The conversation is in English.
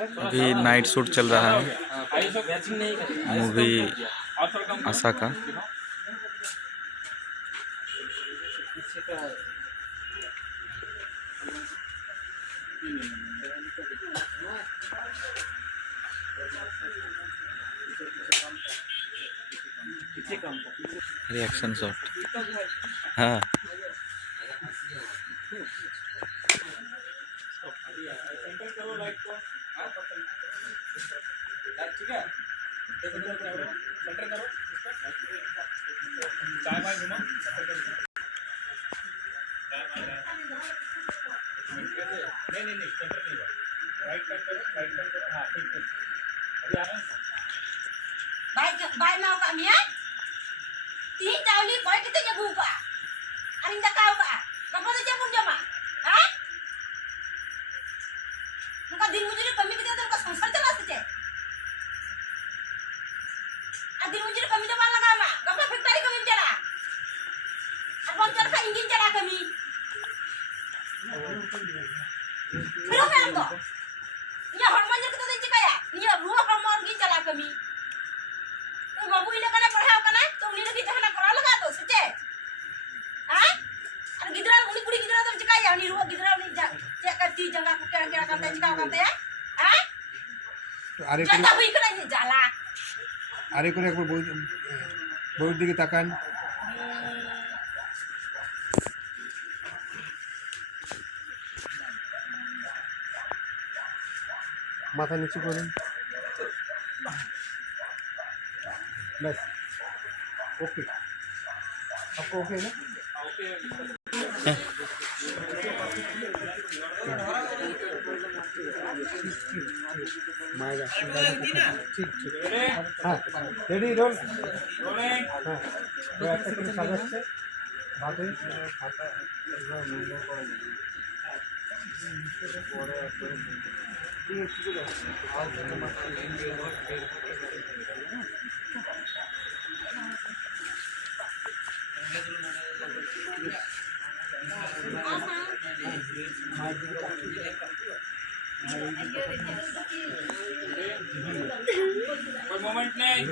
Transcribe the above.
अभी night shoot चल रहा है मूवी आशा का। Reaction shot. हाँ ठीक है, सेंटर करो, चाय बाय घुमा, नहीं सेंटर नहीं हुआ, राइट टर्न करो, हाँ ठीक है, अभी आ रहा है bye mau kami ya tin tahu ni kau kita jago ka aling dah tahu ka kenapa tu jamun jama ha muka din mujur kami kita tu ka संसार चला सकते दिन mujur kami dah malah kama kenapa factory kami bicara abang cara ka ingin cara kami belum ya to ni hormon kita tu cakaya ni ruh hormon gi cala kami बाबू इले कने पढ़ाओ कने तो उनी लगी जहना करा लगा तो सच्चे हां और गिदरा उनी कुड़ी गिदरा तो चिका या उनी रुवा गिदरा उनी चेक करती जंगा को केरा केरा करते चिका करते है हां तो अरे जता हुई कने नहीं जाला अरे को एक बार बहुत दिखे ताकान माथा नीचे करें बस ओके आपको ओके ना ओके मायगा ठीक हाँ रेडी रोल हाँ वो ऐसे कुछ कागज से बात हुई कोई मोमेंट नहीं